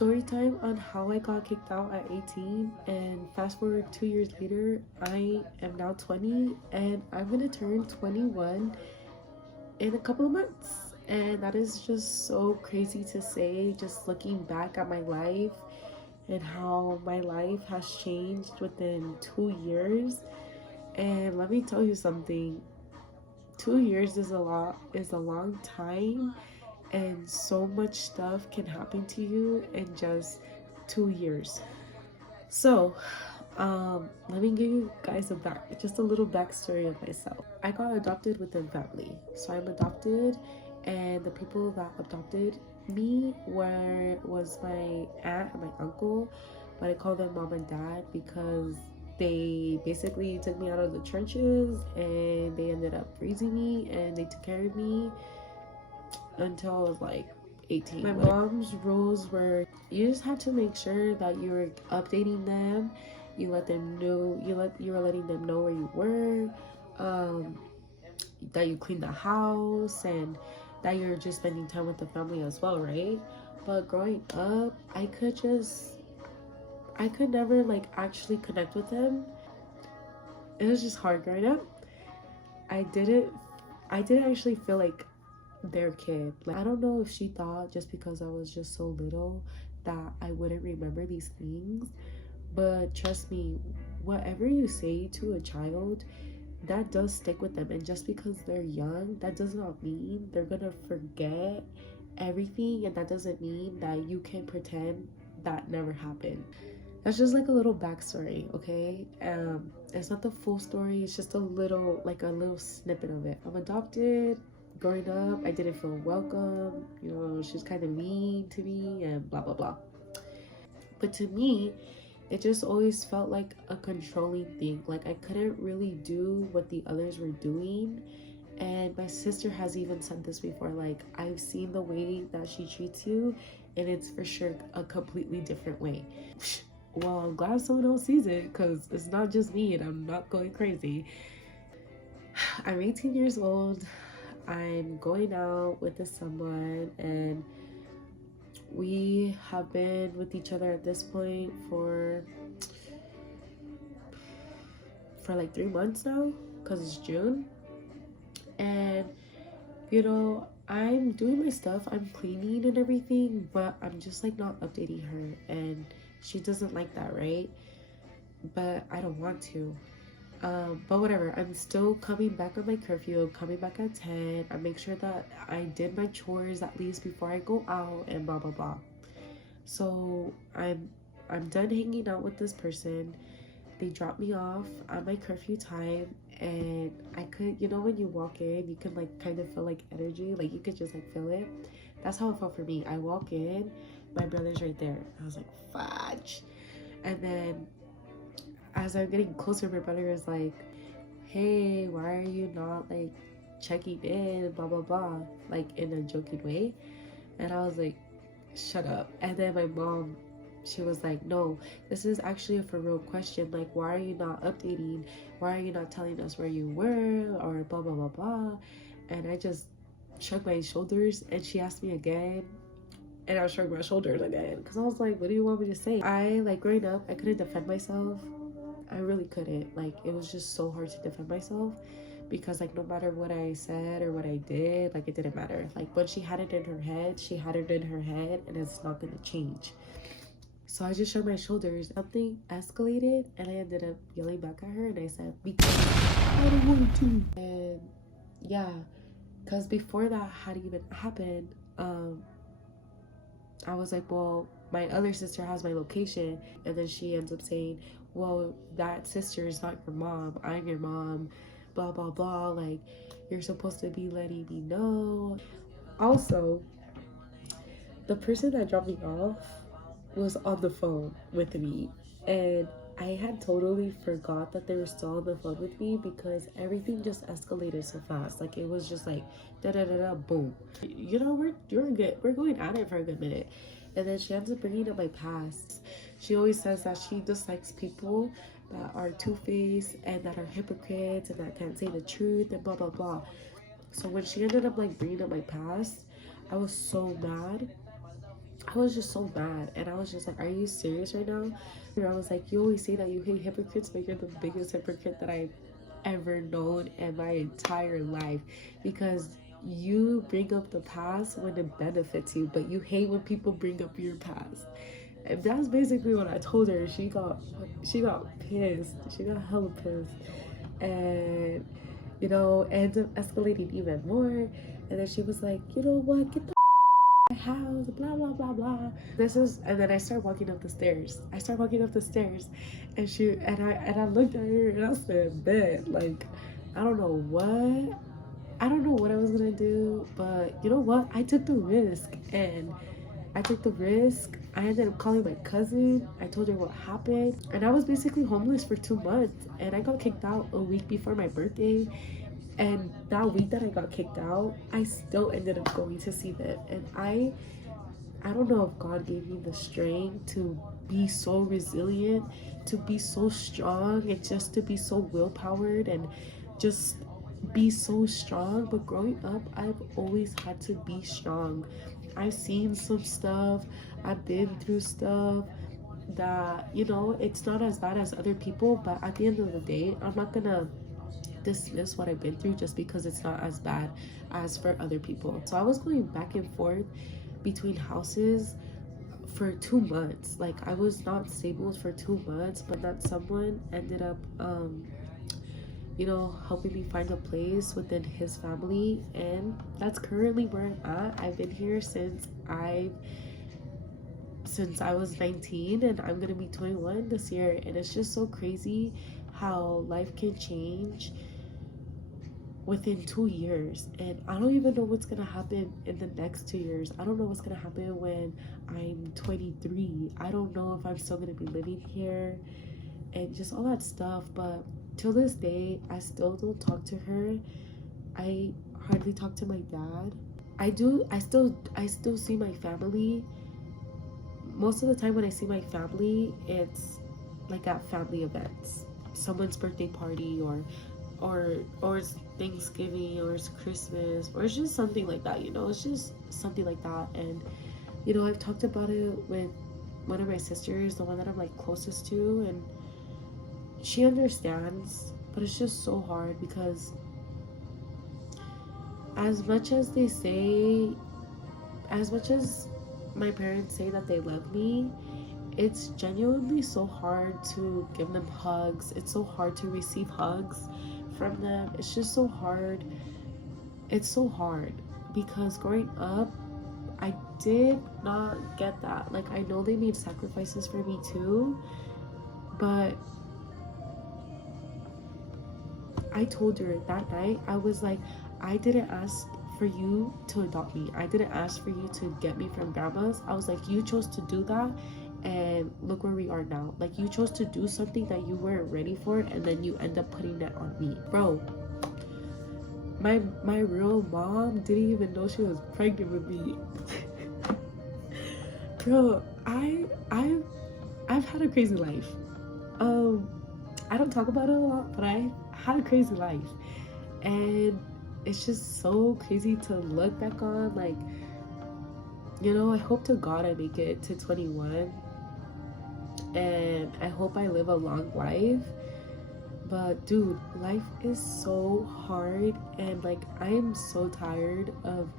Story time on how I got kicked out at 18, and fast forward 2 years later, I am now 20 and I'm gonna turn 21 in a couple of months. And that is just so crazy to say, just looking back at my life and how my life has changed within 2 years. And let me tell you something, 2 years is a long time, and so much stuff can happen to you in just 2 years. So let me give you guys just a little backstory of myself. I got adopted within family, so I'm adopted, and the people that adopted me was my aunt and my uncle, but I call them mom and dad because they basically took me out of the trenches and they ended up raising me and they took care of me until I was like 18. My mom's rules were you just had to make sure that you were updating them, you let them know, you were letting them know where you were, that you cleaned the house, and that you're just spending time with the family as well, right? But growing up, I could never like actually connect with them. It was just hard growing up. I didn't actually feel like their kid. Like, I don't know if she thought just because I was just so little that I wouldn't remember these things, but trust me, whatever you say to a child, that does stick with them. And just because they're young, that does not mean they're gonna forget everything, and that doesn't mean that you can pretend that never happened. That's just like a little backstory, okay? It's not the full story, it's just a little snippet of it. I'm adopted. Growing up, I didn't feel welcome, she's kind of mean to me and blah blah blah. But to me, it just always felt like a controlling thing. Like I couldn't really do what the others were doing. And my sister has even said this before, like, I've seen the way that she treats you, and it's for sure a completely different way. Well, I'm glad someone else sees it, because it's not just me and I'm not going crazy. I'm 18 years old. I'm going out with this someone, and we have been with each other at this point for like 3 months now, because it's June. And I'm doing my stuff, I'm cleaning and everything, but I'm just like not updating her, and she doesn't like that, right? But I don't want to. But whatever, I'm still coming back on my curfew. I'm coming back at 10. I make sure that I did my chores at least before I go out and blah blah blah. So I'm done hanging out with this person. They dropped me off at my curfew time, and I could, when you walk in, you can like kind of feel like energy, like you could just like feel it. That's how it felt for me. I walk in, my brother's right there. I was like, fudge. And then as I'm getting closer, my brother is like, hey, why are you not like checking in, blah blah blah, like in a joking way. And I was like, shut up. And then my mom, she was like, no, this is actually a for real question, like, why are you not updating, why are you not telling us where you were, or blah blah blah blah. And I just shrugged my shoulders, and she asked me again, and I shrugged my shoulders again, because I was like, what do you want me to say? I, like, growing up, I couldn't defend myself. I really couldn't. Like, it was just so hard to defend myself, because like no matter what I said or what I did, like it didn't matter. Like when she had it in her head, she had it in her head, and it's not gonna change. So I just shrugged my shoulders. Something escalated, and I ended up yelling back at her, and I said, because I don't want to. And yeah, because before that had even happened, I was like, well, my other sister has my location. And then she ends up saying, well, that sister is not your mom, I'm your mom, blah blah blah, like you're supposed to be letting me know. Also, the person that dropped me off was on the phone with me, and I had totally forgot that they were still on the phone with me, because everything just escalated so fast. Like it was just like da da da da boom. We're going at it for a good minute, and then she ends up bringing up my past. She always says that she dislikes people that are two-faced and that are hypocrites and that can't say the truth and blah blah blah. So when she ended up like bringing up my past, I was so mad. I was just so mad, and I was just like, are you serious right now? And I was like, you always say that you hate hypocrites, but you're the biggest hypocrite that I've ever known in my entire life, because you bring up the past when it benefits you, but you hate when people bring up your past. And that's basically what I told her. She got pissed. She got hella pissed. And ended up escalating even more. And then she was like, you know what, get the house, blah blah blah blah. And then I start walking up the stairs. And I looked at her and I said, bet, like, I don't know what I don't know what I was gonna do, but you know what? I took the risk, and I took the risk. I ended up calling my cousin. I told her what happened, and I was basically homeless for 2 months. And I got kicked out a week before my birthday. And that week that I got kicked out, I still ended up going to see them. And I don't know if God gave me the strength to be so resilient, to be so strong, and just to be so willpowered and just be so strong. But growing up, I've always had to be strong. I've seen some stuff, I've been through stuff that, it's not as bad as other people, but at the end of the day, I'm not gonna dismiss what I've been through just because it's not as bad as for other people. So I was going back and forth between houses for 2 months. Like, I was not stable for 2 months, but that someone ended up helping me find a place within his family, and that's currently where I'm at. I've been here since I was 19, and I'm gonna be 21 this year. And it's just so crazy how life can change within 2 years. And I don't even know what's gonna happen in the next 2 years. I don't know what's gonna happen when I'm 23. I don't know if I'm still gonna be living here and just all that stuff. But till this day, I still don't talk to her. I hardly talk to my dad. I still see my family. Most of the time when I see my family, it's like at family events, someone's birthday party, or it's Thanksgiving, or it's Christmas, or it's just something like that. It's just something like that. And I've talked about it with one of my sisters, the one that I'm like closest to, and she understands. But it's just so hard because as much as they say, as much as my parents say that they love me, it's genuinely so hard to give them hugs. It's so hard to receive hugs from them. It's just so hard. It's so hard because growing up, I did not get that. Like, I know they made sacrifices for me too, but I told her that night, I was like, I didn't ask for you to adopt me. I didn't ask for you to get me from grandma's. I was like, you chose to do that, and look where we are now. Like, you chose to do something that you weren't ready for, and then you end up putting that on me. Bro, my real mom didn't even know she was pregnant with me. Bro, I've had a crazy life. I don't talk about it a lot, but I had a crazy life. And it's just so crazy to look back on. Like, I hope to God I make it to 21, and I hope I live a long life. But dude, life is so hard, and like, I am so tired of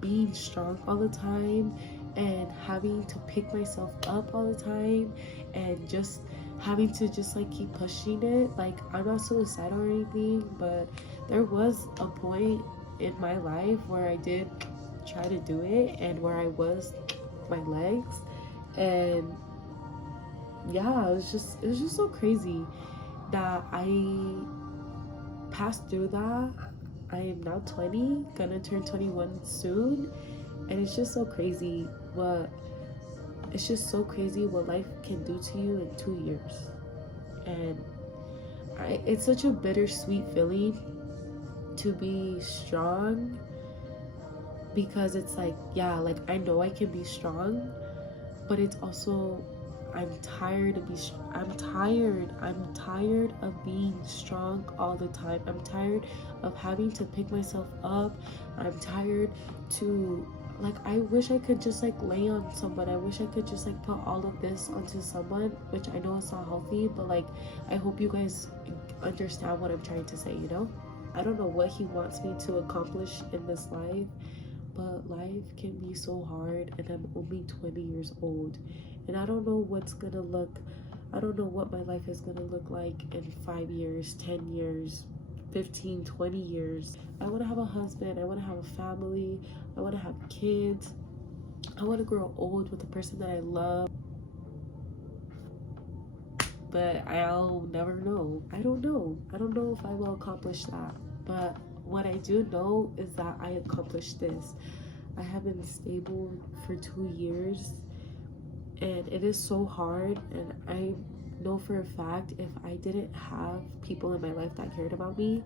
being strong all the time and having to pick myself up all the time, and just having to just like keep pushing it. Like, I'm not suicidal or anything, but there was a point in my life where I did try to do it, and where I was my legs. And yeah, it was just so crazy that I passed through that. I am now 20, gonna turn 21 soon, and it's just so crazy what life can do to you in 2 years. And it's such a bittersweet feeling to be strong, because it's like, yeah, like, I know I can be strong, but it's also, I'm tired of being strong all the time. I'm tired of having to pick myself up. I'm tired to like I wish I could just like lay on someone. I wish I could just like put all of this onto someone, which I know it's not healthy, but like I hope you guys understand what I'm trying to say, you know? I don't know what he wants me to accomplish in this life, but life can be so hard, and I'm only 20 years old, and I don't know what's gonna look, I don't know what my life is gonna look like in 5 years, 10 years, 15, 20 years. I want to have a husband, I want to have a family, I want to have kids, I want to grow old with the person that I love, but I'll never know. I don't know. I don't know if I will accomplish that. But what I do know is that I accomplished this. I have been stable for 2 years, and it is so hard. And I know for a fact if I didn't have people in my life that cared about me,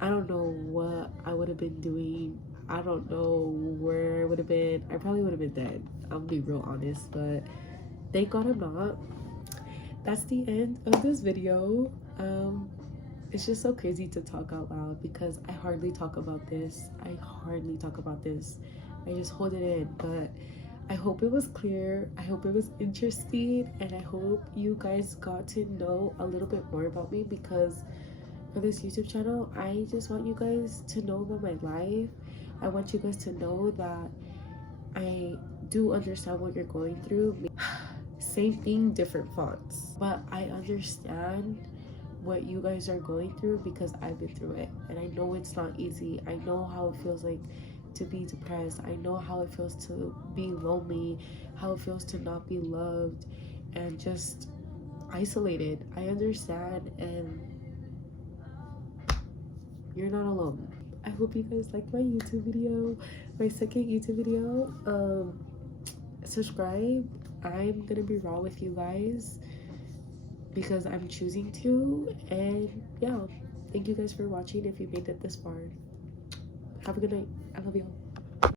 I don't know what I would have been doing. I don't know where I would have been. I probably would have been dead. I'll be real honest, but thank God I'm not. That's the end of this video. It's just so crazy to talk out loud because I hardly talk about this. I hardly talk about this. I just hold it in, but I hope it was clear. I hope it was interesting, and I hope you guys got to know a little bit more about me, because for this YouTube channel, I just want you guys to know about my life. I want you guys to know that I do understand what you're going through. Same thing, different fonts. But I understand what you guys are going through because I've been through it. And I know it's not easy. I know how it feels like to be depressed. I know how it feels to be lonely, how it feels to not be loved and just isolated. I understand, and you're not alone. I hope you guys liked my YouTube video, my second YouTube video. Subscribe. I'm gonna be raw with you guys because I'm choosing to. And yeah, thank you guys for watching if you made it this far. Have a good night. I love y'all.